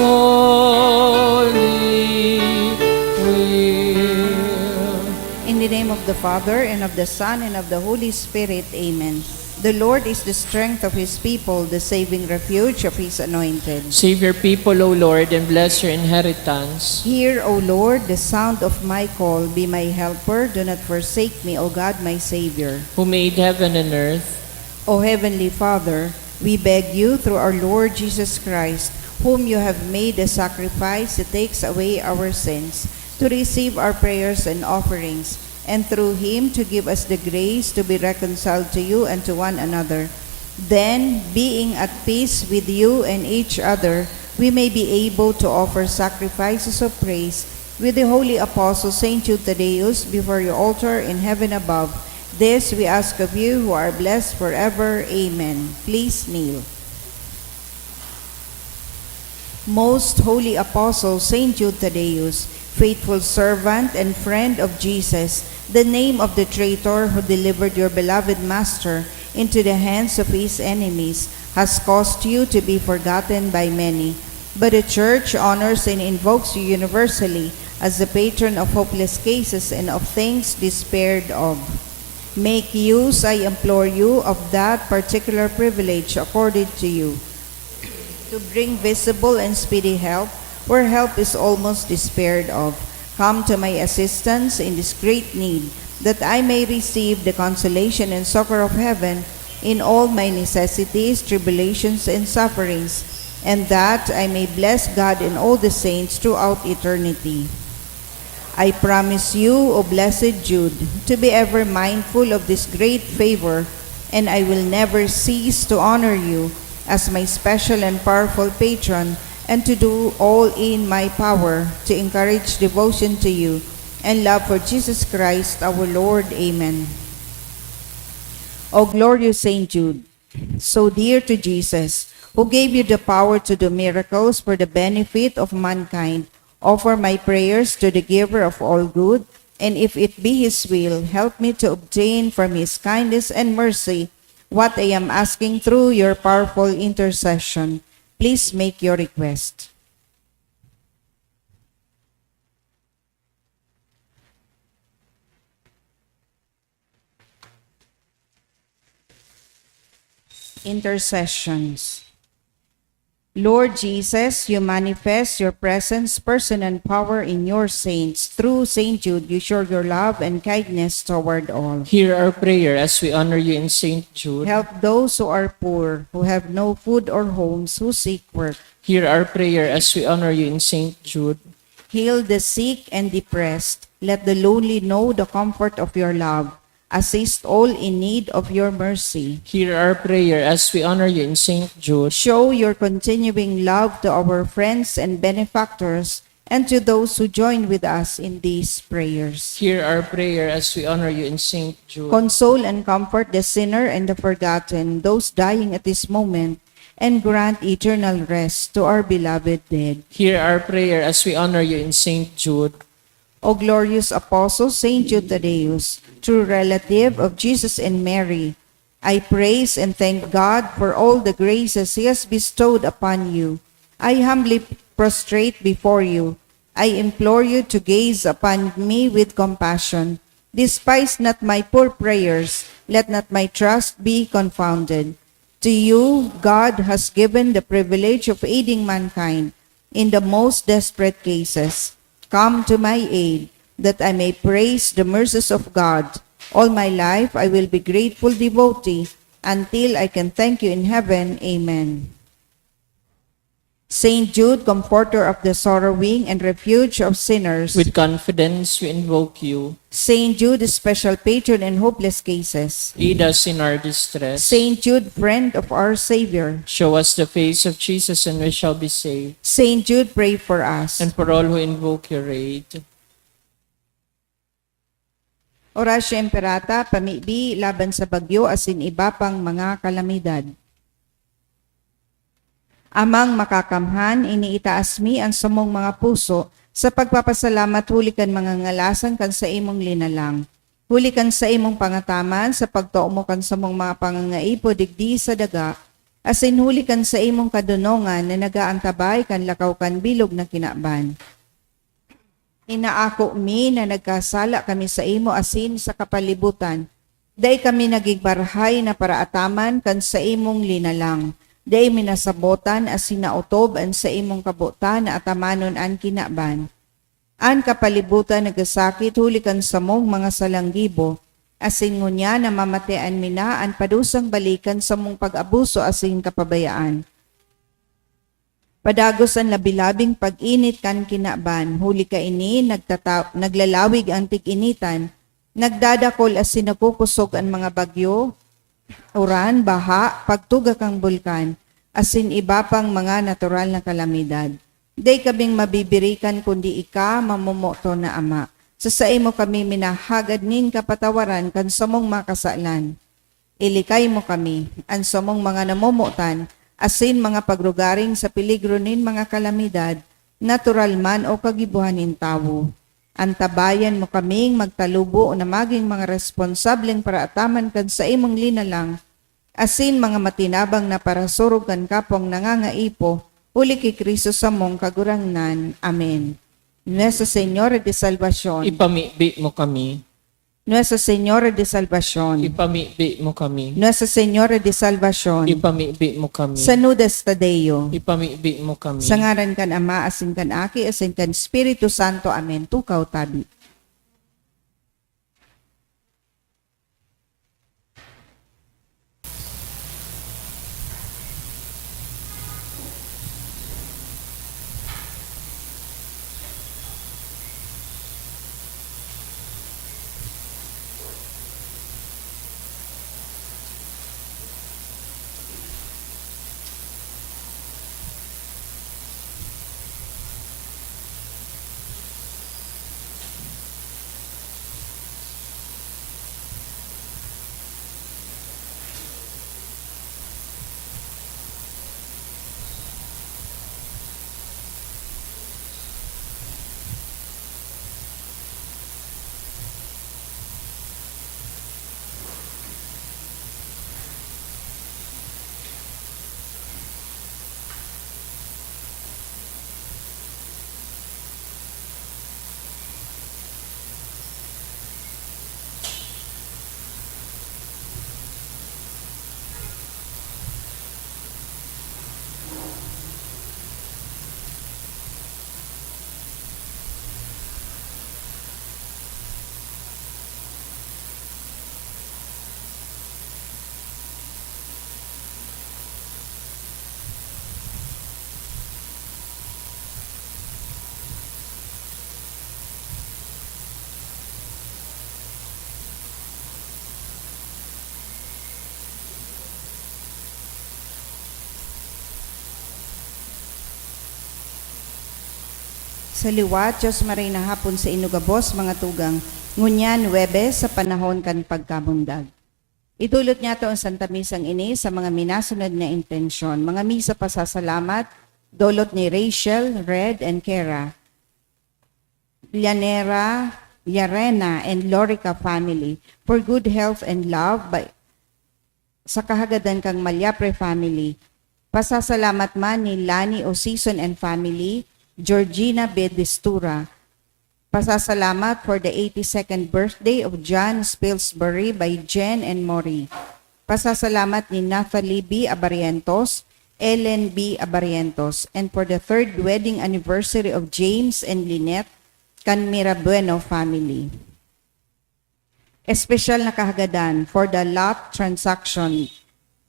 holy will. In the name of the Father, and of the Son, and of the Holy Spirit. Amen. The Lord is the strength of his people, the saving refuge of his anointed. Save your people, O Lord, and bless your inheritance. Hear, O Lord, the sound of my call. Be my helper. Do not forsake me, O God, my Savior. Who made heaven and earth. O Heavenly Father, we beg you through our Lord Jesus Christ, whom you have made a sacrifice that takes away our sins, to receive our prayers and offerings, and through him to give us the grace to be reconciled to you and to one another. Then, being at peace with you and each other, we may be able to offer sacrifices of praise with the holy apostle Saint Jude Thaddeus before your altar in heaven above. This we ask of you who are blessed forever. Amen. Please kneel. Most holy apostle Saint Jude Thaddeus, faithful servant and friend of Jesus, the name of the traitor who delivered your beloved Master into the hands of his enemies, has caused you to be forgotten by many. But the Church honors and invokes you universally as the patron of hopeless cases and of things despaired of. Make use, I implore you, of that particular privilege accorded to you, to bring visible and speedy help where help is almost despaired of. Come to my assistance in this great need, that I may receive the consolation and succor of heaven in all my necessities, tribulations, and sufferings, and that I may bless God and all the saints throughout eternity. I promise you, O blessed Jude, to be ever mindful of this great favor, and I will never cease to honor you as my special and powerful patron, and to do all in my power to encourage devotion to you and love for Jesus Christ our Lord. Amen. O glorious Saint Jude, so dear to Jesus, who gave you the power to do miracles for the benefit of mankind, offer my prayers to the giver of all good, and if it be his will, help me to obtain from his kindness and mercy what I am asking through your powerful intercession. Please make your request. Intercessions. Lord Jesus, you manifest your presence, person, and power in your saints. Through Saint Jude, you show your love and kindness toward all. Hear our prayer as we honor you in Saint Jude. Help those who are poor, who have no food or homes, who seek work. Hear our prayer as we honor you in Saint Jude. Heal the sick and depressed. Let the lonely know the comfort of your love. Assist all in need of your mercy. Hear our prayer as we honor you in Saint Jude. Show your continuing love to our friends and benefactors, and to those who join with us in these prayers. Hear our prayer as we honor you in Saint Jude. Console and comfort the sinner and the forgotten, those dying at this moment, and grant eternal rest to our beloved dead. Hear our prayer as we honor you in Saint Jude. O glorious apostle Saint Jude Thaddeus, true relative of Jesus and Mary, I praise and thank God for all the graces he has bestowed upon you. I humbly prostrate before you. I implore you to gaze upon me with compassion. Despise not my poor prayers. Let not my trust be confounded. To you, God has given the privilege of aiding mankind in the most desperate cases. Come to my aid, that I may praise the mercies of God. All my life I will be grateful devotee until I can thank you in heaven. Amen. Saint Jude, comforter of the sorrowing and refuge of sinners. With confidence we invoke you. Saint Jude, special patron in hopeless cases. Aid us in our distress. Saint Jude, friend of our Savior. Show us the face of Jesus and we shall be saved. Saint Jude, pray for us. And for all who invoke your aid. Orasio Imperata, pamibi laban sa bagyo asin iba pang mga kalamidad. Amang makakamhan, iniitaas mi ang samong mga puso sa pagpapasalamat hulikan mga ngalasan kan sa imong linalang. Hulikan sa imong pangataman sa pagtuo mo kan samong mga pangangaipo digdi sa daga. Asin huli kan sa imong kadunongan na nagaantabay kan lakaw kan bilog na kinaban. Inaako mi na nagkasala kami sa imo asin sa kapalibutan. Day kami nagigbarhay na paraataman kan sa imong linalang. Day minasabotan asin nautob an sa imong kabutan na atamanon an kinaban. An kapalibutan nagasakit huli kan sa mong mga salanggibo. Asin ngunya na mamatean mina an padusang balikan sa mong pag-abuso asin kapabayaan. Padagos ang labilabing pag-init kan kinaban, huli ka ini, naglalawig ang tig-initan, nagdadakol as sinakukusog ang mga bagyo, uran, baha, pagtuga kang bulkan, asin iba pang mga natural na kalamidad. Day kaming mabibirikan kundi ika mamumuto na ama. Sa imo kami minahagad nin kapatawaran kan samong makasalan. Ilikay mo kami, ang samong mga namumutan, asin mga pagrugaring sa peligro nin mga kalamidad, natural man o kagibuhanin tawo. Antabayan mo kaming magtalubo na maging mga responsableng paraataman kan sa imong linalang, asin mga matinabang na parasurog kan kapong nangangaipo, uli kay Kristo sa mong kagurangnan. Amen. Nuestra Señora de Salvación, Ipamibi mo kami. Nuestra Señora de Salvación, Ipamibi mo kami. Nuestra Señora de Salvación, Ipamibi mo kami. Sanudes Tadeo, Ipamibi mo kami. sa ngaran kan Ama, asin kan Aki, asin kan Espiritu Santo. Amen. Tukaw tabi. Sa liwat, Diyos maray na hapon sa inugabos, mga tugang, ngunyan Webes sa panahon kan pagkamundag. Idulot niya to ang Santa Misang ini sa mga minasunod na intensyon. Mga misa pasasalamat, dolot ni Rachel, Red, and Kara, Llanera, Yarena, and Lorica family for good health and love sa kahagadan kang Malyapre family. Pasasalamat man ni Lani Osison and family, Georgina Bedestura. Pasasalamat for the 82nd birthday of John Spilsbury by Jen and Maury. Pasasalamat ni Nathalie B. Abarientos, Ellen B. Abarientos, and for the 3rd wedding anniversary of James and Lynette Canmira Bueno family. Espesyal na kahagadan for the lot transaction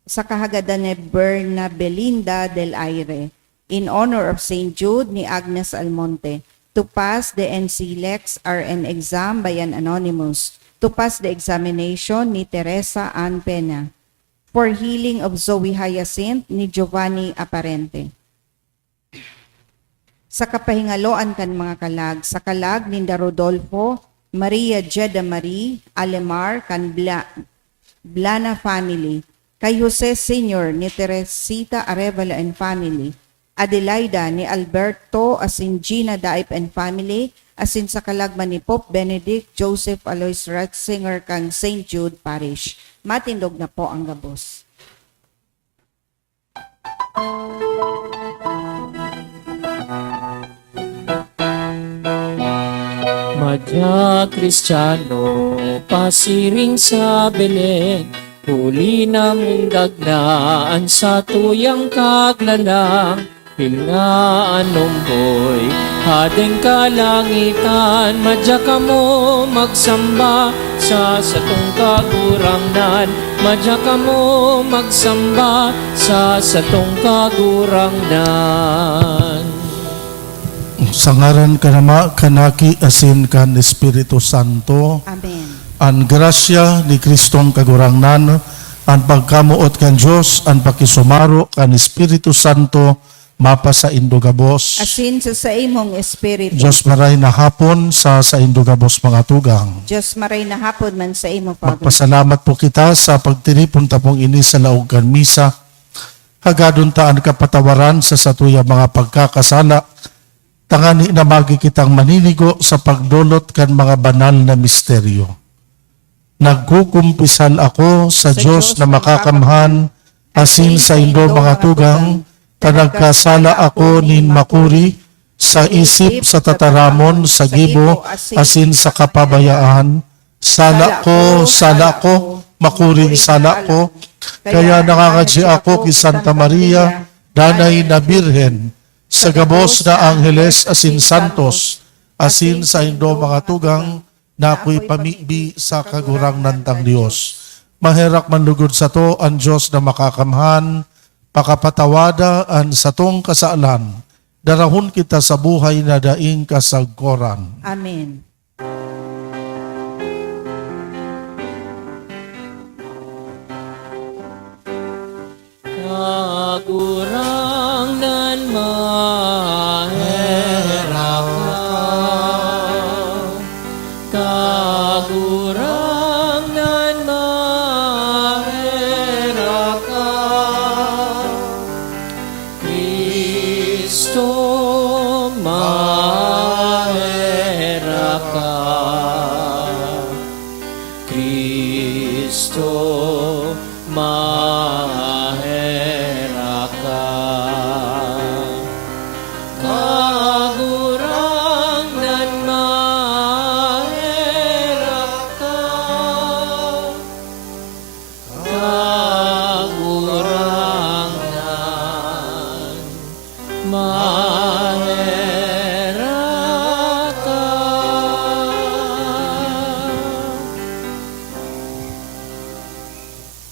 sa kahagadan ni Berna Belinda del Aire in honor of St. Jude ni Agnes Almonte, to pass the NCLEX RN exam by an anonymous, to pass the examination ni Teresa Ann Pena, for healing of Zoe Hyacinth ni Giovanni Aparente. Sa kapahingaloan kan mga kalag, sa kalag ni Rodolfo, Maria Jeda Marie, Alemar, kan Blana family, kay Jose Sr. ni Teresita Arevalo and family, Adelaida ni Alberto asin Gina Daip and family, asin sa kalagman ni Pope Benedict Joseph Alois Ratzinger kang St. Jude Parish. Matindog na po ang gabos. Madya Kristiyano, pasiring sa Belen, huli na mundaglaan sa tuyang kaglalang, hilngaan boy, hadeng kalangitan, madya ka mo magsamba sa satong kagurangnan, madya ka mo magsamba sa satong kagurangnan. Sa ngaran kanama kanaki asin kan Espiritu Santo, Amen. ang grasya ni Kristong kagurangnan, ang pagkamuot kan Diyos, ang pakisumaro kan Espiritu Santo, mapa sa indugabos. Asin sa imong espiritu. Diyos maray na hapon sa indugabos mga tugang. Diyos maray na hapon man sa imong pagod. Magpasalamat po kita sa pagtiripon tapong ini sa laog kan misa. Hagadon taan kapatawaran sa satuya mga pagkakasala. Tangani na magi kitang maninigo sa pagdulot kan mga banal na misteryo. Nagkukumpisal ako sa Diyos na makakamhan, asin sa indo mga tugang, tanagkasala ako nin makuri, sa isip, sa tataramon, sa gibo, asin sa kapabayaan. Sala ko, makuring sala ko, kaya nakakadya ako kay Santa Maria, Danay na Birhen, sa gabos na Angeles asin Santos, asin sa indo mga tugang, na ako'y pamibi sa kagurang nantang Diyos. Maherak manlugod sa to ang Diyos na makakamhan, pakapatawada ang satong kasaalan, darahon kita sa buhay na daing kasagkoran. Amen. Kagurangnan maherak ka, kagurangnan maherak ka, Kristo maherak ka, Kristo maherak ka. Kagurangnan maherak ka, kagurangnan maherak ka.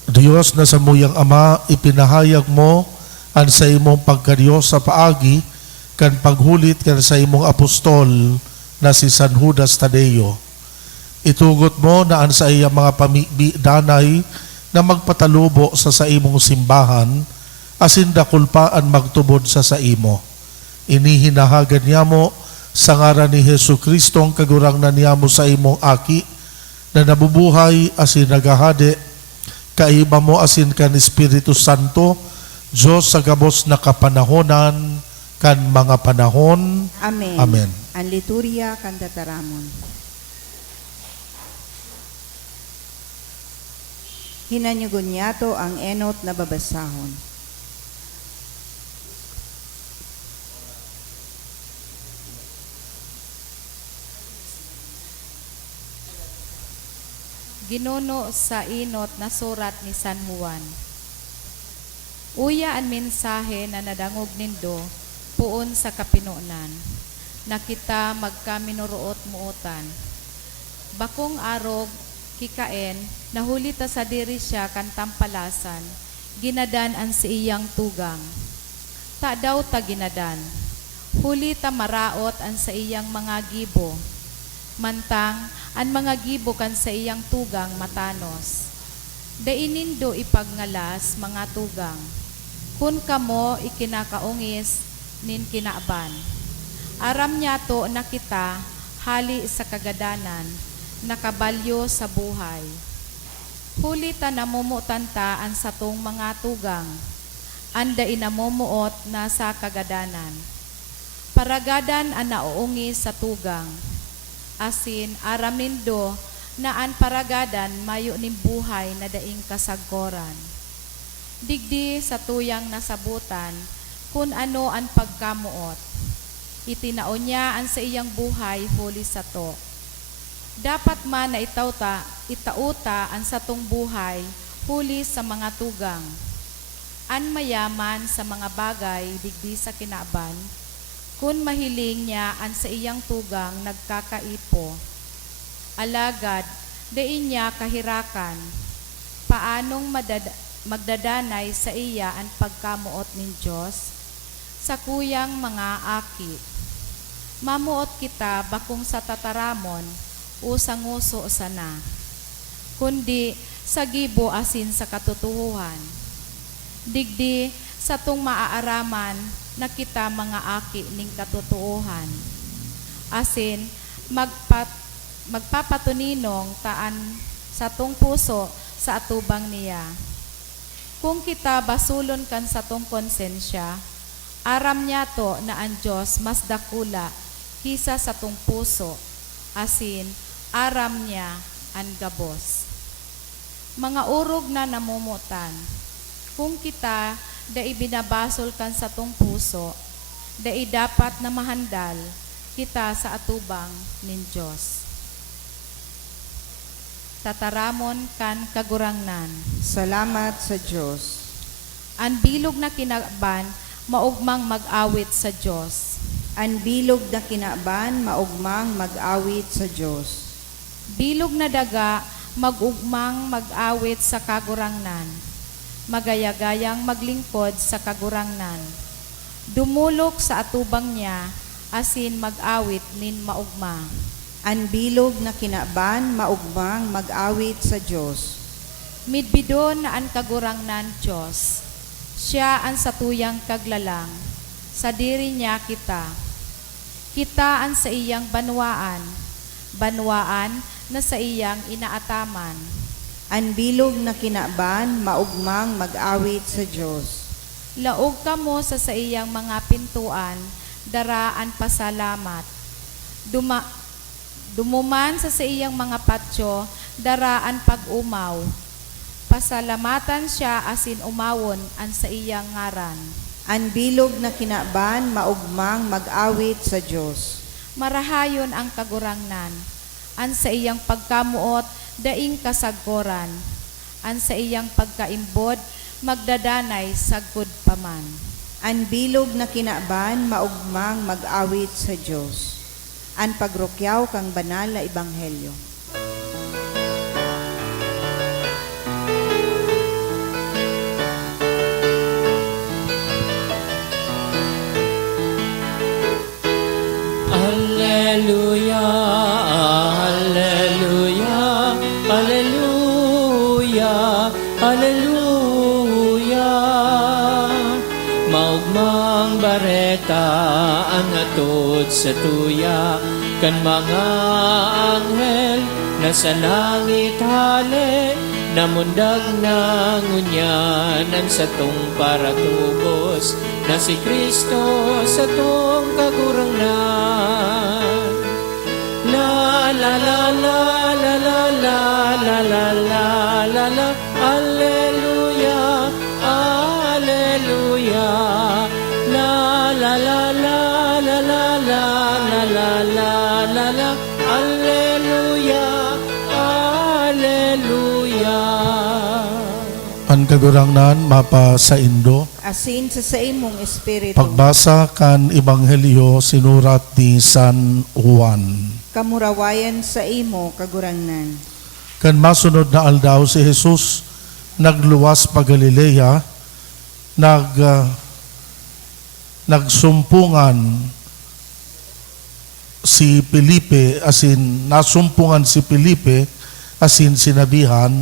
Diyos na sa muyang Ama, ipinahayag mo ang sa imong pagkadiyos sa paagi, kan paghulit kan sa imong apostol na si San Judas Tadeo. Itugot mo na ang sa iyang mga pamibi danay na magpatalubo sa imong simbahan, asin dakulpaan magtubod sa imo. Inihinahagan niya mo sa ngaran ni Hesu Kristong kagurangnan niya mo sa imong aki, na nabubuhay asin nagahade, kaiba mo asin kan Espiritu Santo, Diyos sa gabos na kapanahonan, kan mga panahon. Amen. Amen. Ang liturya kan dataramon. Hinanyugon niyato ang enot na babasahon. Ginuno sa inot na surat ni San Juan. Uya ang mensahe na nadangog nindo puon sa kapinunan, na kita magkaminuruot muutan. Bakong arog kikaen, nahuli ta sa diri siya kan tampalasan, ginadan ang si iyang tugang. Ta daw ta ginadan, huli ta maraot ang sa iyang mga gibo. Mantang, ang mga gibo kan sa iyang tugang matanos. Dainindo ipagngalas mga tugang. Kun kamo ikinakaungis nin kinaaban. Aram niya to na kita hali sa kagadanan, nakabalyo sa buhay. Huli ta namumutan ta ang satong mga tugang. Anda inamumuot na sa kagadanan. Paragadan ang nauungis sa tugang. Asin aramindo na an paragadan mayo ning buhay na daing kasagkoran. Digdi sa tuyang nasabutan, kun ano ang pagkamuot. Itinao niya ang sa iyang buhay huli sa to. Dapat man na itauta ang satong buhay huli sa mga tugang. An mayaman sa mga bagay digdi sa kinaban, kun mahiling niya an sa iyang tugang nagkakaipo. Alagad, dain niya kahirakan, paanong magdadanay sa iya ang pagkamuot nin Diyos? Sa kuyang mga aki, mamuot kita bakong sa tataramon o sa nguso sana, kundi sa gibo asin sa katotohuhan. Digdi sa tung maaaraman na kita mga aki ning katotohuhan. Asin magpapatuninong taan sa tung puso sa atubang niya. Kung kita basulon kan sa tung konsensya, aram niya to na ang Diyos mas dakula kisa sa tung puso, asin aram niya ang gabos. Mga urog na namumutan, kung kita da ibinabasol kan sa tung puso, da dapat na mahandal kita sa atubang nin Diyos. Tataramon kan kagurangnan. Salamat sa Diyos. Ang bilog na kinaban, maugmang mag-awit sa Diyos. Ang bilog na kinaban, maugmang mag-awit sa Diyos. Bilog na daga, magugmang mag-awit sa kagurangnan. Magayagayang maglingkod sa kagurangnan. Dumulok sa atubang niya, asin mag-awit nin maugma. Ang bilog na kinaban, maugmang mag-awit sa Diyos. Midbidon na ang kagurangnan Diyos. Siya ang satuyang kaglalang. Sa diri niya kita. Kita ang sa iyang banwaan. Banwaan na sa iyang inaataman. Ang bilog na kinaban, maugmang mag-awit sa Diyos. Laog ka mo sa iyang mga pintuan, daraan pasalamat. Dumuman sa iyang mga patyo, daraan pag-umaw. Pasalamatan siya asin umawon ang sa iyang ngaran. Ang bilog na kinaban, maugmang mag-awit sa Diyos. Marahayon ang kagurangnan, ang sa iyang pagkamuot, daing kasagkoran. Ang sa iyang pagkaimbod, magdadanay sagkod paman. Ang bilog na kinaban, maugmang mag-awit sa Diyos. Ang pagrukyaw kang banal na ebanghelyo. Alleluia, alleluia, alleluia, alleluia. Maugmang bareta ang atod sa tuya, kan mga anghel na sa langit hale, namundag na ngunyanan sa tong paratubos, na si Kristo sa tong kagurangnan. La la la la la la la la la la la la, alleluia, alleluia. La la la la la la la la la la la la, alleluia, alleluia. Ang kagurangnan mapa sa Indo. Asin sa imong espiritu. Pagbasa kan Ebanghelyo sinurat ni San Juan. Kamurawayan sa imo, kagurangnan. Kan masunod na aldaw si Jesus nagluwas pa Galilea, nagsumpungan si Felipe, asin nasumpungan si Felipe, asin sinabihan,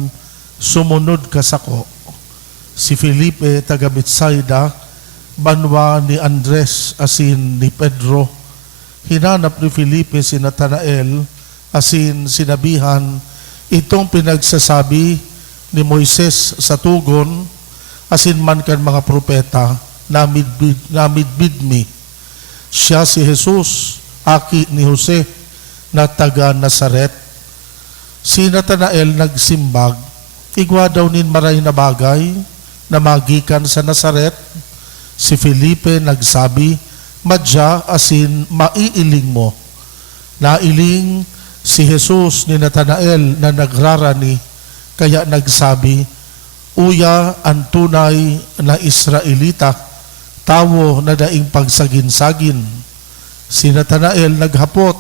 sumunod ka sako. Si Felipe taga Betsaida, banwa ni Andres asin ni Pedro. Hinanap ni Felipe si Natanael, asin sinabihan, itong pinagsasabi ni Moises sa tugon, asin man kan mga propeta, namidbid mi. Siya si Jesus, aki ni Jose, na taga Nazaret. Si Natanael nagsimbag, igwa daw nin maray na bagay, na magikan sa Nazaret. Si Felipe nagsabi, madya asin maiiling mo. Nailing si Jesus ni Natanael na nagrarani, kaya nagsabi, uya ang tunay na Israelita, tawo na daing pagsagin-sagin. Si Natanael naghapot,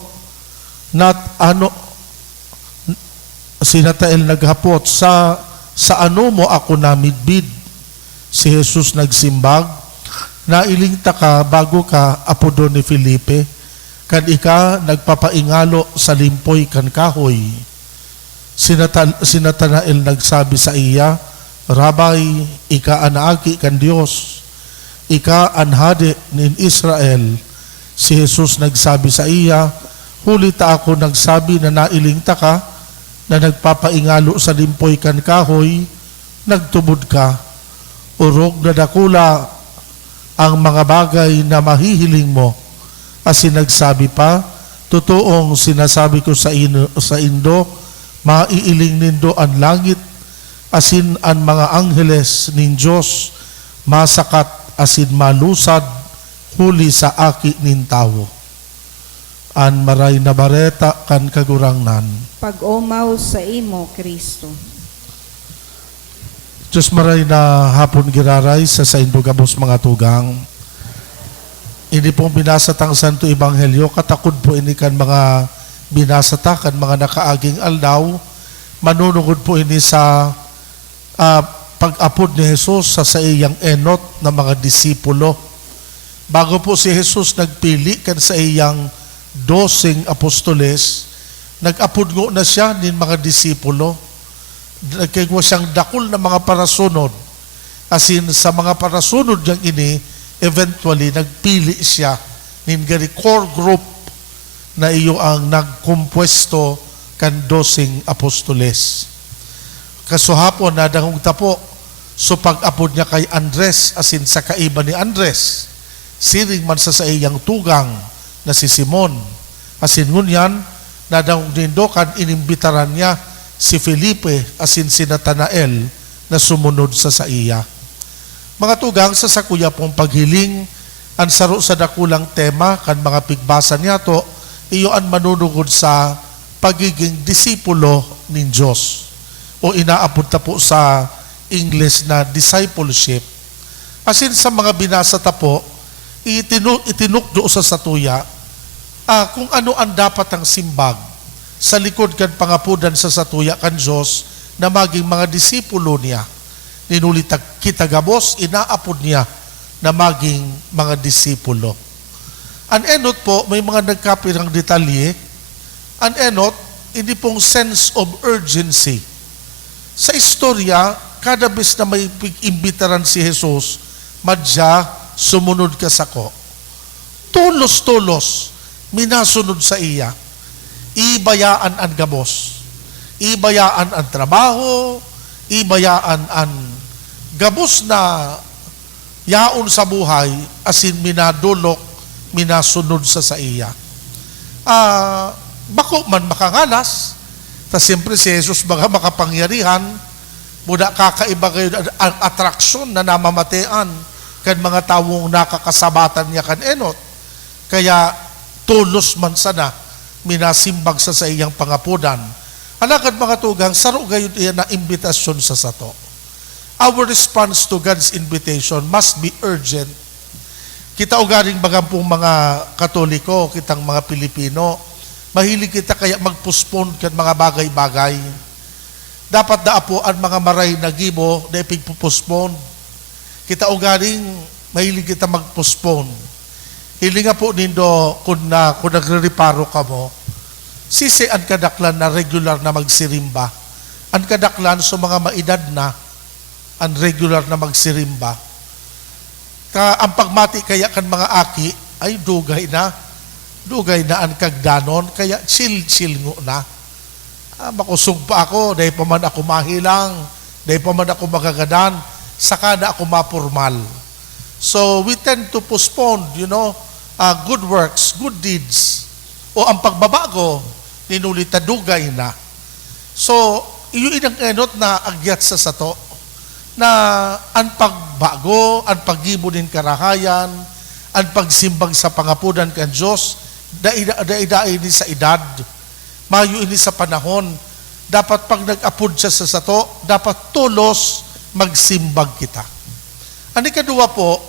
sa ano mo ako namidbid? Si Jesus nagsimbag, nailing ta ka bago ka apodo ni Felipe, kan ika nagpapaingalo sa limpoy kan kahoy. Si Natanael nagsabi sa iya, Rabay, ika anaagi kan Dios, ika anhade nin Israel. Si Jesus nagsabi sa iya, huli ta ako nagsabi na nailing ta ka, na nagpapaingalo sa limpoy kan kahoy, nagtubod ka. Urog na dakula ang mga bagay na mahihiling mo. Asin nagsabi pa, totoong sinasabi ko sa indo, maiiling nindo ang langit, asin ang mga angheles nin Diyos, masakat asin malusad, huli sa aki nin tao. An maray na bareta kan kagurangnan. Pag-umaw sa imo, Kristo. Diyos maray na hapon giraray sa indo gabos mga tugang. Ini pong binasatang Santo Ebanghelyo, katakod po ini kan mga binasata, kan mga nakaaging aldaw, manunugod po ini sa pag-apod ni Jesus sa iyang enot na mga disipulo. Bago po si Jesus nagpili kan sa iyang 12 apostoles, nag-apod ngo na siya nin mga disipulo. Nagkagwa siyang dakol na mga parasunod. Asin sa mga parasunod niyang ini, eventually nagpili siya nin gari core group na iyo ang nagkumpwesto kan 12 apostoles. Kasuhapon na dangong tapo, so pag-apod niya kay Andres, asin sa kaiba ni Andres, siring man sa iyang tugang na si Simon. Asin ngunyan, na dangong nindokan, inimbitaran niya si Felipe, asin si Natanael, na sumunod sa iya. Mga tugang, sa sakuya pong paghiling, ang saro sa dakulang tema, kan mga pigbasa niya to, iyo ang manunugod sa pagiging disipulo ng Diyos. O inaapod ta po sa English na discipleship. Asin sa mga binasa ta po, itinukdo sa satuya, kung ano ang dapat ang simbag sa likod kan pangapudan sa satuya kan Diyos na maging mga disipulo niya. Ninulitag kitagabos, inaapod niya na maging mga disipulo. Ang enot po, may mga nagkapirang detalye. Ang enot, hindi pong sense of urgency. Sa istorya, kada bis na may imbitaran si Jesus, madya, sumunod ka sako. Tulos-tulos, minasunod sa iya. Ibayaan ang gabos. Ibayaan ang trabaho, ibayaan ang gabos na yaon sa buhay, asin minadulok, minasunod sa iya. Bako man makangalas, ta siyempre si Jesus baga makapangyarihan, muda kakaiba kayo ang atraksyon na namamatean kan mga tawong nakakasabatan niya kan enot. Kaya tulos man sana, minasimbag sa iyang pangapudan. Alakad mga tugang, saro gayon iyan na imbitasyon sa sato. Our response to God's invitation must be urgent. Kita ugaring bagampong mga Katoliko, kitang mga Pilipino, mahilig kita kaya mag-postpone kan mga bagay-bagay. Dapat daapo ang mga maray na gibo na ipigpo-postpone. Kita ugaring mahilig kita mag-postpone. Hilinga po nindo kung nagre-reparo ka mo, sisi ang kadaklan na regular na magsirimba. Ang kadaklan sa mga maedad na, ang regular na magsirimba. Ang pagmati kaya kan mga aki, ay dugay na ang kagdanon, kaya chill ngo na. Makusog pa ako, dahil pa man ako mahilang, dahil pa man ako magagadan, saka na ako mapurmal. So we tend to postpone, good works, good deeds, o ang pagbabago, ninulita dugay na. So, iyo inang enot na agyat sa sato. na ang pagbago, ang paggibo din karahayan, ang pagsimbag sa pangapunan kan Diyos, daida ini sa edad, mayo ini sa panahon. Dapat pag nag-apod siya sa sato, dapat tulos magsimbag kita. Ang ikadua po,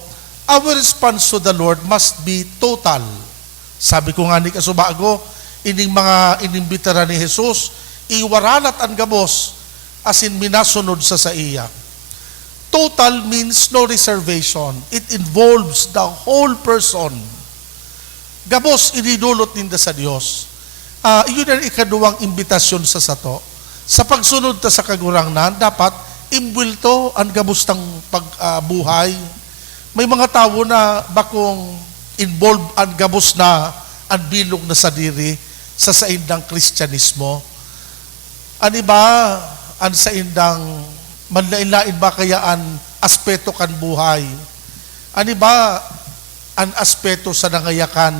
our response to the Lord must be total. Sabi ko nga ni kasubago, ining mga inimbitara ni Jesus, iwaralat ang gabos, as in minasunod sa iya. Total means no reservation. It involves the whole person. Gabos, inidulot ninda sa Diyos. Iyon ang ikaduwang imbitasyon sa sato. Sa pagsunod ta sa kagurangnan, dapat imbwilto ang gabos ng pagbuhay. May mga tao na bakong involved ang gabos na ang bilog na sa diri sa saindang Kristyanismo. Ani ba ang saindang manlain-lain ba kaya ang aspeto kan buhay? Ani ba ang aspeto sa nangayakan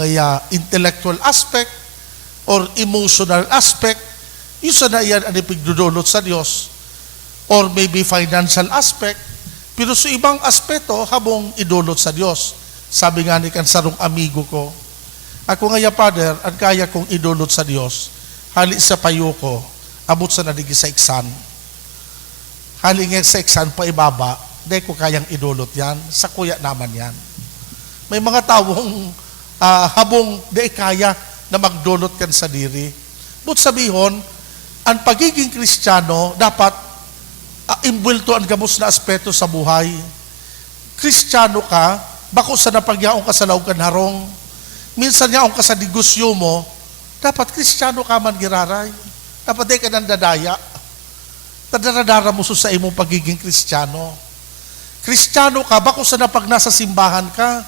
ngaya intellectual aspect or emotional aspect? Yung sa na iyan ang ipigdudulot sa Diyos. Or maybe financial aspect. Pero sa ibang aspeto, habong idulot sa Diyos. Sabi nga ni kan sarong amigo ko, ako ngaya, Father, ang kaya kong idulot sa Diyos, hali sa payo ko, abot sa nadigi sa iksan. Hali nga sa iksan pa ibaba, di ko kayang idulot yan, sa kuya naman yan. May mga tawong habong di kaya na magdulot kan sa diri. But sabihon, ang pagiging Kristiyano, dapat imbwelto ang gabos na aspeto sa buhay. Kristiyano ka, bako sa napagyaong ka sa laog kan harong, minsan yaong ka sa negosyo mo, dapat Kristiyano ka man giraray. Dapat di ka nang dadaya. Tadaradara mo sa imong pagiging Kristiyano. Kristiyano ka, bako sa napag nasa simbahan ka,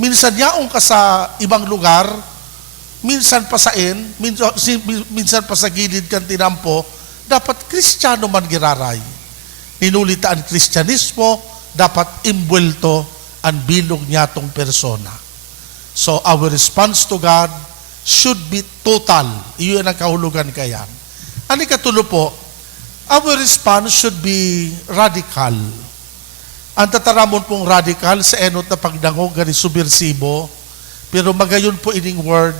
minsan yaong ka sa ibang lugar, minsan pa sa minsan pa sa gilid kan tinampo, dapat Kristiyano man giraray. Ninulita ang Kristyanismo, dapat imbwelto ang bilog niya tong persona. So our response to God should be total. Iyon ang kahulugan kayan. Ano katulo po, our response should be radical. Ang tataramon pong radical sa enot na pagdangog gani subversibo, pero magayon po ining word,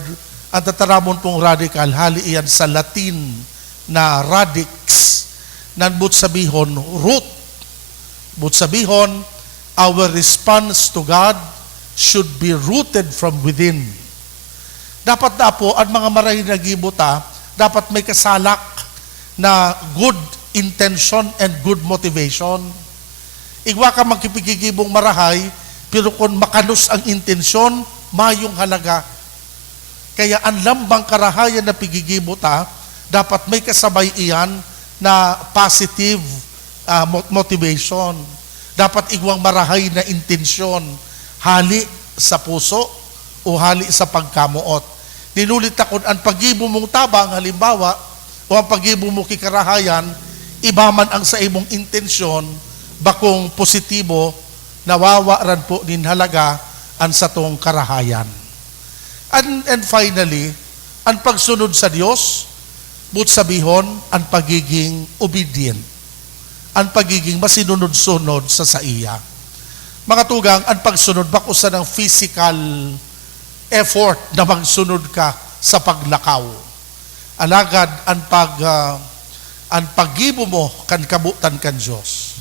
ang tataramon pong radical, hali iyan sa Latin na radix, nan but sabihon root. But sabihon, our response to God should be rooted from within. Dapat na po, ang mga marahin na gibuta, dapat may kasalak na good intention and good motivation. Igwa ka magkipigigibong marahay, pero kung makanus ang intensyon, mayong halaga. Kaya ang lambang karahayan na pigigibuta, dapat may kasabay iyan na positive motivation. Dapat igwang marahay na intensyon, hali sa puso o hali sa pagkamuot. Ninulit ako, ang pagibo mong tabang, halimbawa, o ang pagibo mo kikarahayan, ibaman ang sa imong intensyon, bakong positibo, nawawaran po din halaga ang sa tong karahayan. And finally, ang pagsunod sa Diyos, but sabihon, ang pagiging obedient. Ang pagiging masinunod-sunod sa iya. Mga tugang, ang pagsunod, bako sa ng physical effort na magsunod ka sa paglakaw. Alagad, ang paggibo mo kan kabutan kan Diyos.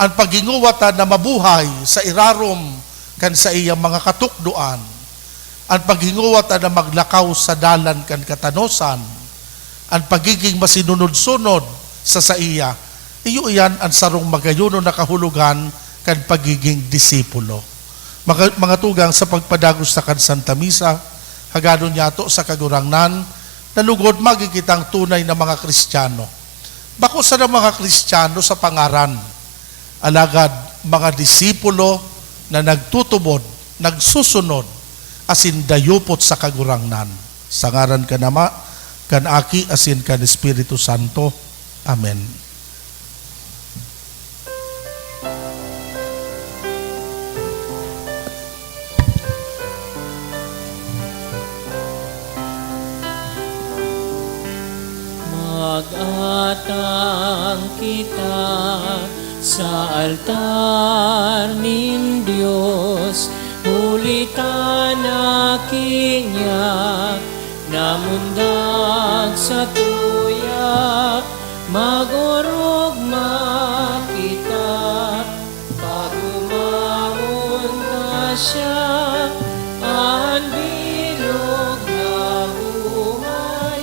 Ang paginguwatan na mabuhay sa irarom kan sa iyang mga katukduan. Ang paghinguwatan na maglakaw sa dalan kan katanosan. Ang pagiging masinunod-sunod sa iya. Iyo iyan ang sarong magayuno na kahulugan kan pagiging disipulo. Mga tugang sa pagpadagos sa kan Santa Misa, hagano niya to sa kagurangnan, nalugod magigitang tunay na mga Kristiyano. Bako sa mga Kristiyano sa pangaran, alagad mga disipulo na nagtutubod, nagsusunod, asin dayupot sa kagurangnan. Sa ngaran ka nama, kan aki asin kan Espiritu Santo. Amen. Mag-atang kita sa altar nin Dios, ulitan aking namundag sa tuya, magorogma kita, pagumahon na siya, ang bilog na buhay,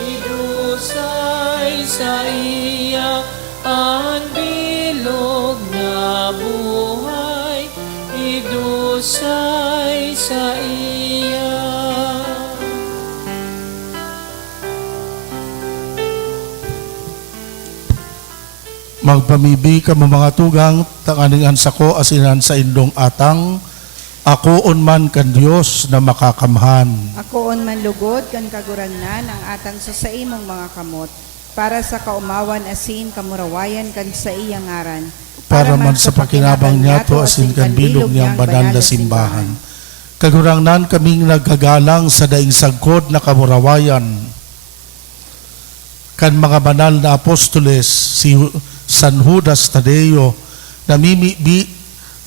idusay sa iya, ang bilog na buhay, idusay sa iya. Magpamibi ka mga tugang, tanganingan sa ko asinan sa indong atang, akoon man kan Dios na makakamhan. Akoon man lugod kan kagurangnan ang atang sa imong mga kamot, para sa kaumawan asin kamurawayan kan sa iyang ngaran. Para man sa pakinabang niya to asin kan bilog niyang banal na simbahan. Kagurangnan kaming nagkagalang sa daing sagkod na kamurawayan, kan mga banal na apostoles, si San Judas Tadeo, namimibi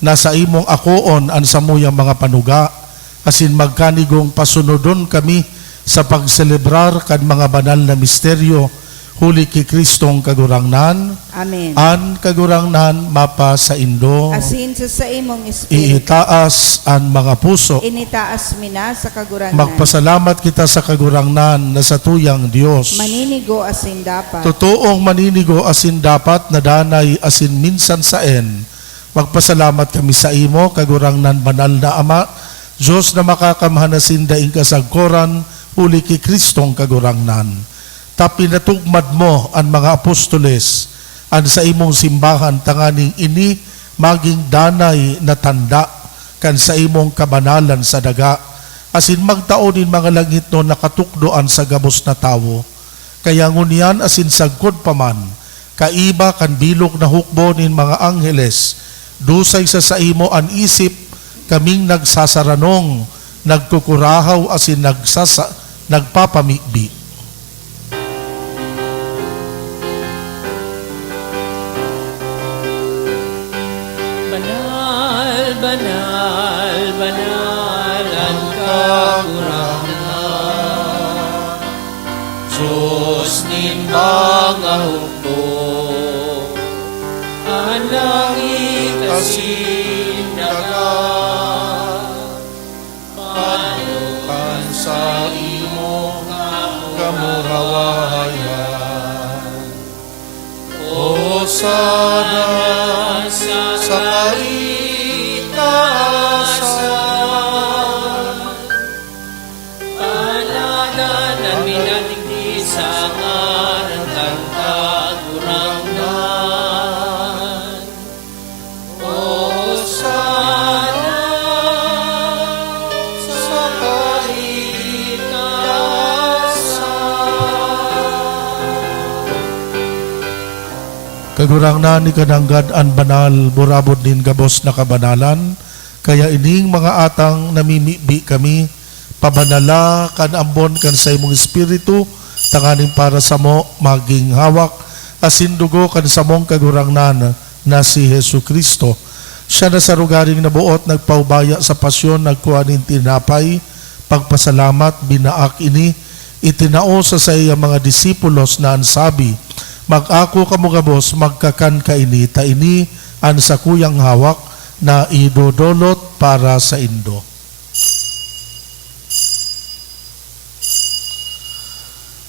na sa imong akoon ang samuyang mga panuga, asin magkanigong pasunodon kami sa pagselebrar kan mga banal na misteryo, huli ki Kristong kagurangnan, Amen. an kagurangnan mapa sa indo, Asin sa imong espiritu, iitaas an mga puso. initaas mina sa kagurangnan. Magpasalamat kita sa kagurangnan na sa tuyang Diyos. Maninigo asin dapat. Totoong maninigo asin dapat na danay asin minsan saen. Magpasalamat kami sa imo, kagurangnan banal na Ama, Diyos na makakamhan asin daing kasagkoran, huli ki Kristong kagurangnan. Tapinatugmad mo ang mga apostoles, ang sa imong simbahan tanganing ini maging danay na tanda kan sa imong kabanalan sa daga, asin magtaonin mga langit no nakatukdoan sa gabos na tawo. Kaya ngunyan asin sagkod paman, kaiba kan bilog na hukbo nin mga angheles, dusay sa imo an isip, kaming nagsasaranong, nagkukurahaw asin nagpapamibi. Banal, banal, banal ang kagurangnan, Diyos nin mga hukbo, ang langit asin daga, panukan sa imong kamurawayan. O sana sa kaitaasan, alanan namin natin sa ngaran ng kagurangnan. O sana sa kaitaasan. Kagurangnan ni kananggad an banal, burabod din gabos na kabanalan, kaya ining mga atang namimibi kami, pabanala kan ambon kan sa imong espiritu, tanganing para sa mo maging hawak, asin dugo kan sa mong kagurangnan na si Hesu Kristo. Siya na sa rugaring nabuot, nagpaubaya sa pasyon, nagkuhanin tinapay, pagpasalamat, binaak ini, itinao sa iya mga disipulos na ansabi, mag-ako kamugabos, magkakan ka ini, ta ini an sa kuyang hawak na idodolot para sa indo.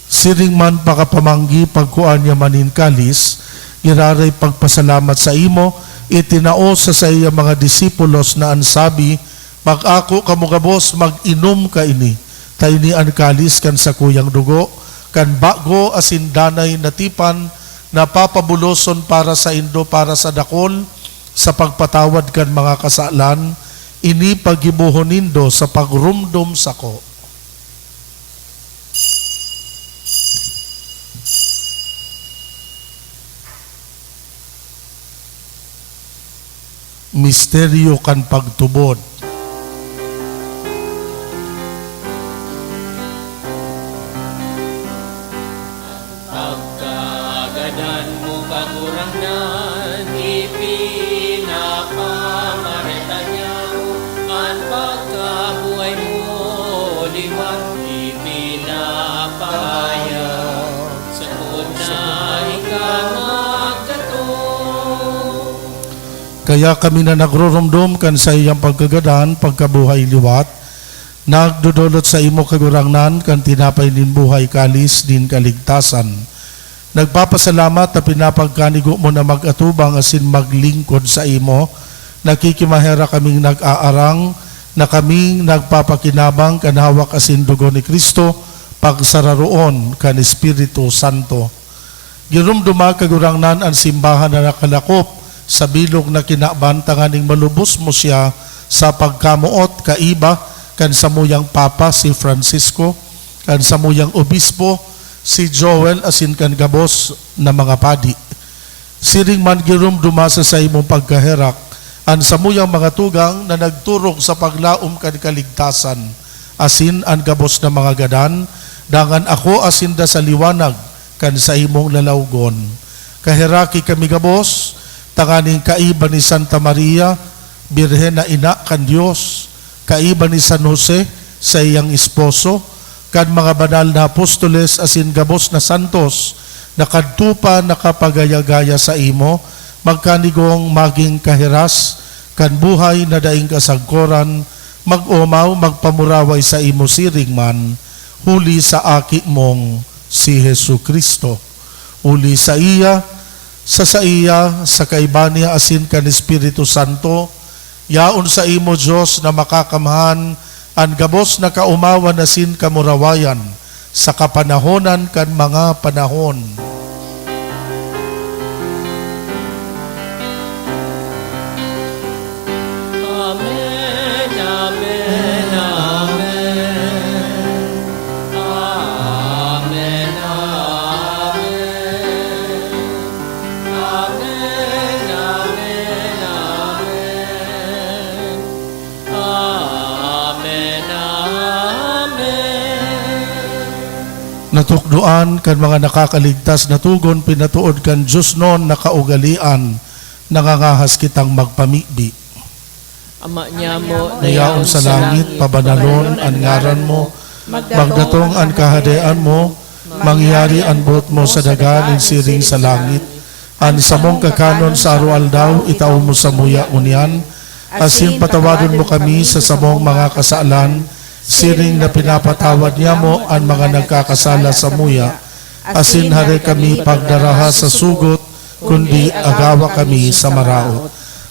Siring man pakapamanggi pagkuan niya manin kalis, giraray pagpasalamat sa imo, itinao sa iya mga disipulos na ansabi, mag-ako kamugabos, mag-inom ka ini, ta ini an kalis kan sa kuyang dugo, kan bago asin danay natipan na papabuloson para sa indo para sa dakol sa pagpatawad kan mga kasalan, ini pagibuhon nindo sa pagrumdom sako. Misteryo kan pagtubod. Pagkagadan mo kagurangnan, ipinapamarita niya ang pagkabuhay mo, liwat ipinapahaya. Sa una ikamagkatong. Kaya kami na nagrurumdum kan sa iyang pagkagadan, pagkabuhay liwat, nagdudulot sa imo kagurangnan kan tinapay din buhay kalis din kaligtasan. Nagpapasalamat na pinapagkanigo mo na mag-atubang asin maglingkod sa imo. Nakikimahera kaming nag-aarang na kaming nagpapakinabang kan hawak asin dugo ni Kristo pagsararoon kan Espiritu Santo. Girumduma kagurangnan ang simbahan na nakalakop sa bilog na kinabantanganing malubos mo siya sa pagkamuot kaiba kan samuyang Papa si Francisco, kan samuyang Obispo si Joel asin kan gabos na mga padi. Siring man girumduma sa imong pagkaherak ang samuyang mga tugang na nagturog sa paglaom kan kaligtasan asin ang gabos na mga gadan dangan ako asin da sa liwanag kan sa imong lalawgon. Kaheraki kami gabos tanganing kaiba ni Santa Maria, Birhen na ina kan Dios, kaiba ni San Jose sa iyang esposo, kan mga banal na apostoles asin gabos na santos, nakadtupa nakapagaya-gaya sa imo, magkanigong maging kahiras, kan buhay na daing kasagkoran, mag-umaw, magpamuraway sa imo siring man, huli sa aki mong si Hesu Kristo. Uli sa iya, sa kaiba niya asin kan Espiritu Santo, yaon sa imo Diyos na makakamhan, ang gabos na kaumawan asin kamurawayan, sa kapanahonan kan mga panahon. Amen, amen, amen. Amen, amen. Amen, amen, amen. Amen, amen. Natukduan kan mga nakakaligtas na tugon, pinatuod kan Diyos noon na kaugalian, nangangahas kitang magpamibi. Ama niya mo, Nayaon sa langit, pabanalon ang ngaran mo, magdatong ang kahadean mo, mangyari ang buot mo sa dagan ng siring sa langit. Ang samong kakanon sa araw-aldaw, itaw mo sa muya unian, asin patawadon mo kami sa samong mga kasalan, siring na pinapatawad niya mo ang mga nagkakasala sa muya, asin hare kami pagdaraha sa sugot, kundi agawa kami sa maraot.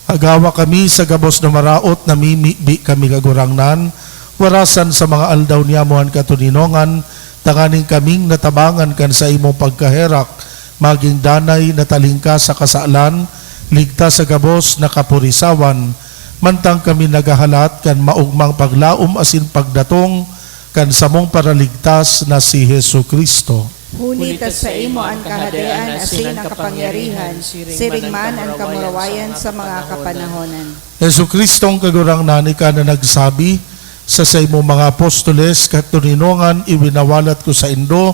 Agawa kami sa gabos na maraot, namimibi kami kagurangnan, warasan sa mga aldaw niya mo ang katuninongan, tanganing kaming natabangan kan sa imong pagkaherak, maging danay na talingka sa kasalan, ligtas sa gabos na kapurisawan, mantang kami nagahalat kan maugmang paglaom asin pagdatong kan samong paraligtas na si Hesu Kristo. Hulita sa imo ang kahadean asin ang kapangyarihan, siring man ang kamurawayan sa mga kapanahonan. Hesu Kristong kagurangnan ka na nagsabi sa imo mga apostoles, katuninongan iwinawalat ko sa indo,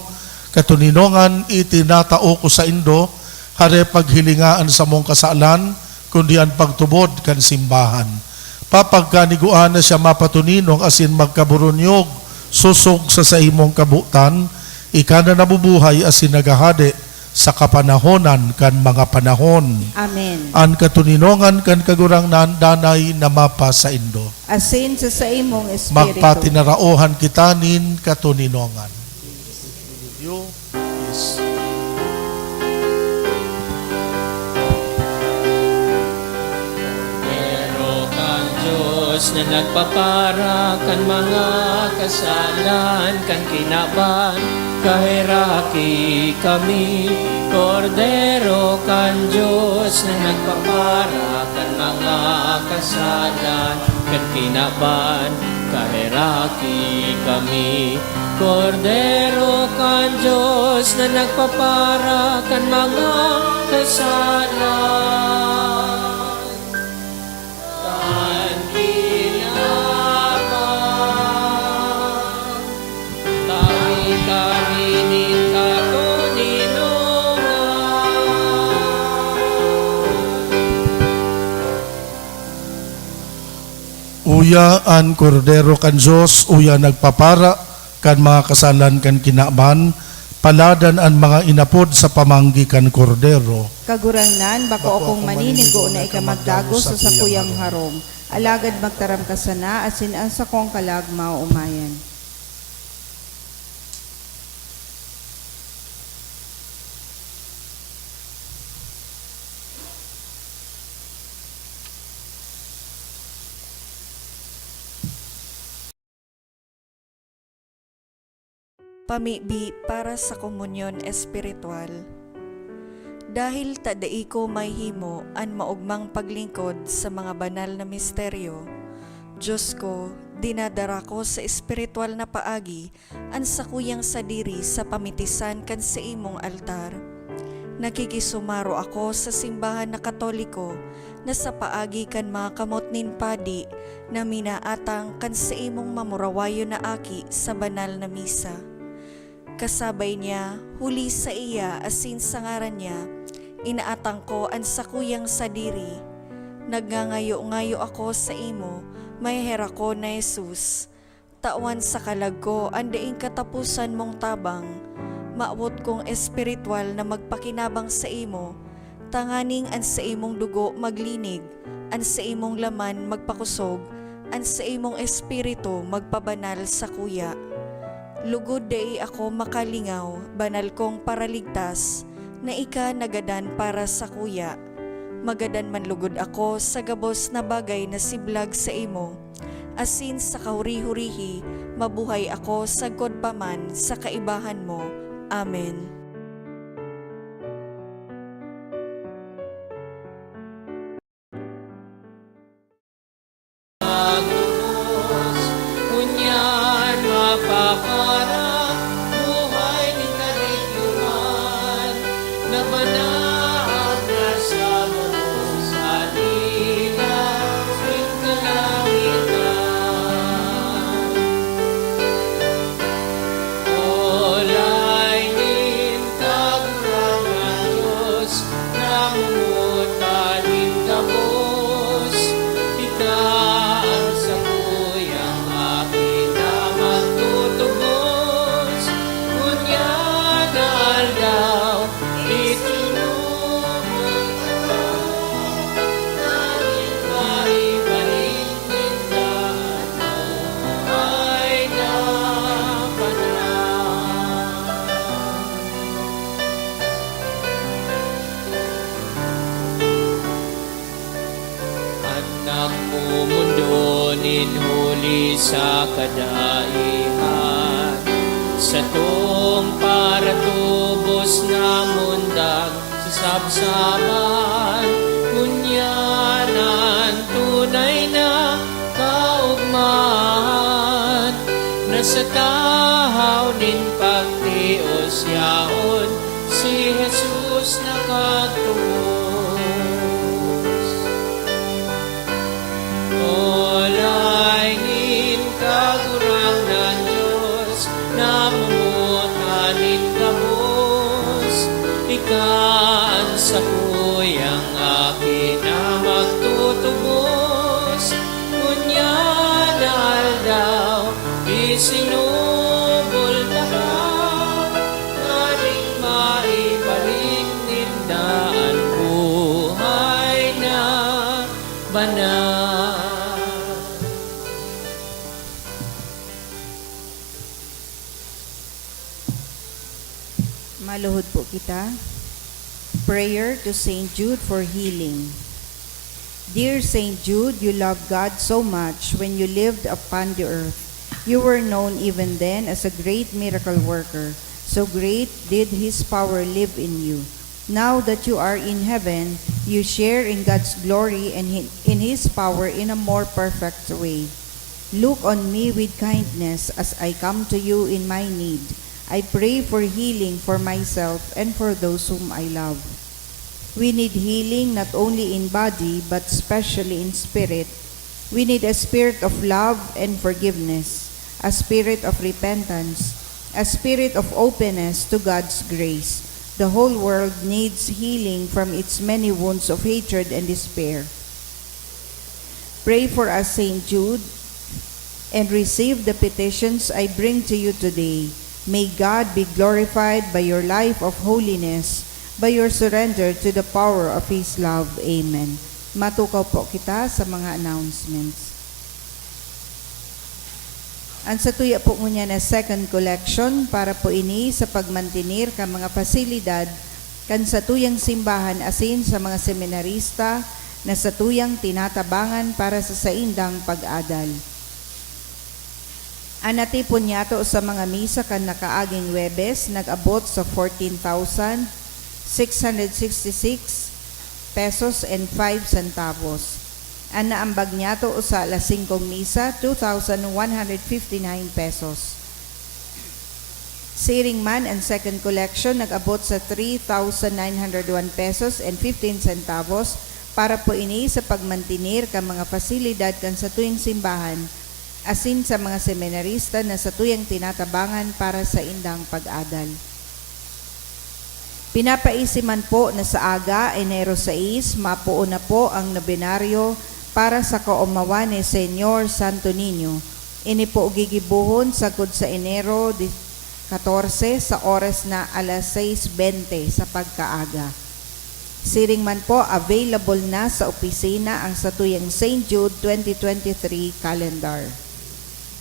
katuninongan itinatao ko sa indo, hare paghilingaan sa mong kasalan, kundi ang pagtubod kan simbahan. Papagkaniguan na siya mapatuninong asin magkaburunyog, susog sa imong kabutan, ika na nabubuhay asin nagahade sa kapanahonan kan mga panahon. Amen. Ang katuninongan kan kagurangnan danay na mapa sa indo. Asin sa imong espiritu. Magpatinaraohan kita nin katuninongan. Diyos na nagpapara kan mga kasalan kan kinaban, kahiraki kami. Kordero kan Diyos na nagpapara kan mga kasalan kan kinaban, kahiraki kami. Kordero kan Diyos na nagpapara kan mga kasalan. Uya an kordero kan Dios, uya nagpapara kan mga kasalan kan kinaban, paladan ang mga inapod sa pamanggi kan kordero. Kaguranan, bako akong maninigo na ikamagdagos sa sakuyang harong. Alagad magtaram ka sana, at sinan sa kong kalagma umayan. Pamibi para sa komunyon espiritual. Dahil tadai ko may himo an maugmang paglingkod sa mga banal na misteryo, Diyos ko, dinadara ko sa espiritual na paagi an sakuyang sadiri sa pamitisan kan sa imong altar. Nakikisumaro ako sa simbahan na Katoliko na sa paagi kan mga kamot nin padi na minaatang kan sa imong mamurawayo na aki sa banal na misa. Kasabay niya, huli sa iya asin sa ngaran niya, inaatang ko ang sakuyang sadiri. Nagngangayo-ngayo ako sa imo, may hera ko na Jesus. Tawan sa kalag ko, andaing katapusan mong tabang. Maawot kong espiritual na magpakinabang sa imo. Tanganing an sa imong dugo maglinig, an sa imong laman magpakusog, an sa imong espiritu magpabanal sa kuya. Lugod day ako makalingaw, banal kong paraligtas, na ika nagadan para sa kuya. Magadan man lugod ako sa gabos na bagay na siblag sa imo. Asin sa kahuri-hurihi, mabuhay ako sa godpaman sa kaibahan mo. Amen. Kunyan mapapara, buhay ni kaligluhan, na banahag na sa mga salita, tuwing kalangitan. Olainin kagurangan Diyos, namumutanin kabos, ikaan sa kuyang akin na magtutubos. Kunyan na aldaw, itinubol ka, namin maibalik tindahan mo ay napanahon. Anak mo mundo ninhuli sa kadaihan, sa tong para tubos na mundag sa sabsaban. Kunyanan tunay na kaugmahan, na sa tahaw nin pagtios yaon si Jesus nakatubos. Olainin kagurang ng Diyos, namumutanin kabos, ikaan sa kuyang akin na magtutubos. Kunyan na aldaw, isinubol na ka, naring maibalik nindaan buhay na banal. Maluhod po kita. Prayer to Saint Jude for healing. Dear Saint Jude, you loved God so much when you lived upon the earth. You were known even then as a great miracle worker. So great did His power live in you. Now that you are in heaven, you share in God's glory and in His power in a more perfect way. Look on me with kindness as I come to you in my need. I pray for healing for myself and for those whom I love. We need healing not only in body but especially in spirit. We need a spirit of love and forgiveness, a spirit of repentance, a spirit of openness to God's grace. The whole world needs healing from its many wounds of hatred and despair. Pray for us, Saint Jude, and receive the petitions I bring to you today. May God be glorified by your life of holiness, by your surrender to the power of His love. Amen. Matukaw po kita sa mga announcements. Ang satuya po ngunya na second collection para po ini sa pagmantinir ka mga pasilidad kan satuyang simbahan asin sa mga seminarista na satuyang tinatabangan para sa saindang pag-adal. Anatipon yato sa mga misa kan nakaaging Webes nag-abot sa 14,666 pesos and 5 centavos. Ang naambag niyato sa alas 5 misa, 2,159 pesos. Siring man and second collection nag-abot sa 3,901 pesos and 15 centavos para po ini sa pagmantinir ka mga pasilidad kan sa tuwing simbahan asin sa mga seminarista na sa tuyang tinatabangan para sa indang pag-adal. Pinapaisiman po na sa aga, Enero 6, mapuo na po ang nobinaryo para sa kaumawan ni Senyor Santo Niño. Ini po gigibuhon sagod sa Enero 14 sa oras na alas 6:20 sa pagkaaga. Siring man po, available na sa opisina ang satuyang St. Jude 2023 calendar.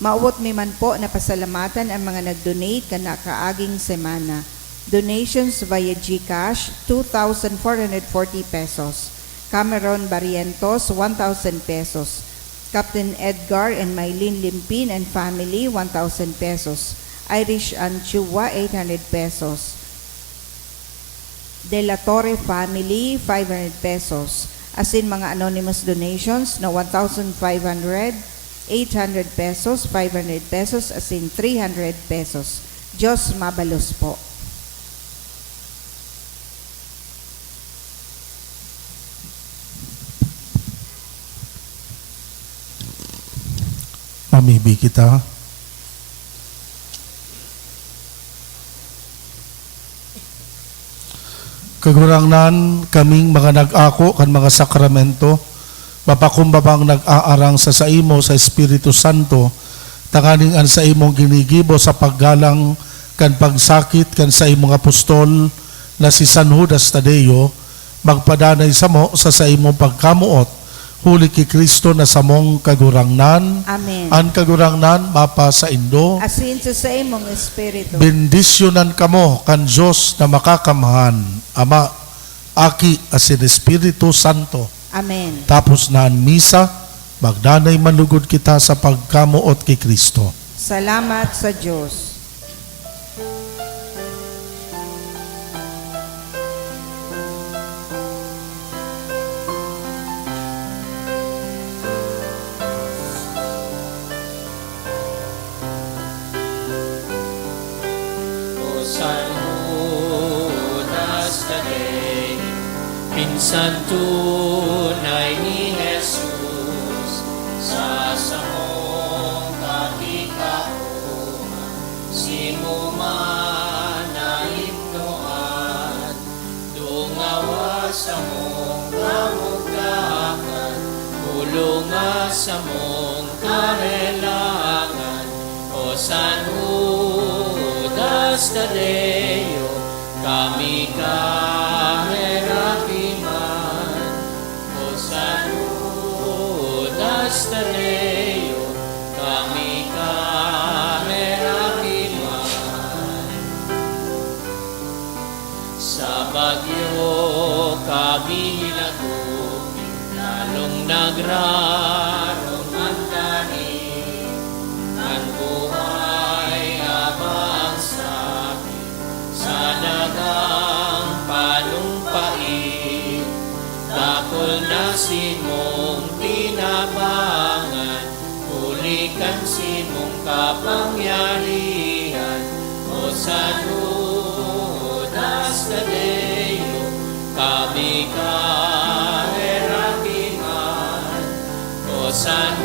Mauwot mi man po na pasalamatan ang mga nag-donate kana kaaging semana. Donations via GCash, 2,440 pesos. Cameron Barrientos, 1,000 pesos. Captain Edgar and Mylene Limpin and family, 1,000 pesos. Irish Anchua, 800 pesos. De La Torre family, 500 pesos. As in mga anonymous donations na 1,500, 800 pesos, 500 pesos, as in 300 pesos. Diyos mabalos po. Mamibi kita. Kagurangnan kaming mga nag-ako kan mga sakramento, mapakumbabang nag-aarang sa saimo sa Espiritu Santo, tanganing an sa imong ginigibo sa paggalang kan pagsakit kan sa imong apostol na si San Judas Tadeo, magpadanay sa mo sa imong pagkamuot, huli ki Kristo na samong kagurangnan. Amen. An kagurangnan mapa sa Indo. Asin sa imong espiritu. Bendisyonan kamo kan Diyos na makakamhan, Ama, Aki, asin Espiritu Santo. Amen. Tapos na ang misa, magdanay manlugod kita sa pagkamuot ki Kristo. Salamat sa Diyos. Pinsan tunay ni Jesus, sa samong kakikahuman, simuman na ipnoan, dungawa sa mong kamugakan, bulunga sa mong karelangan, o San Judas Tadeo, kami Tadeo, kami kaherakiman. Sa bagyo kami hinagupin, lalong nagrarong ang tanim, ang buhay abang sabi, sa dagang panumpain, dakol na simong tinabangan, hulikan simong kapangyarihan, o San Judas Tadeo, kami kaherakiman, o San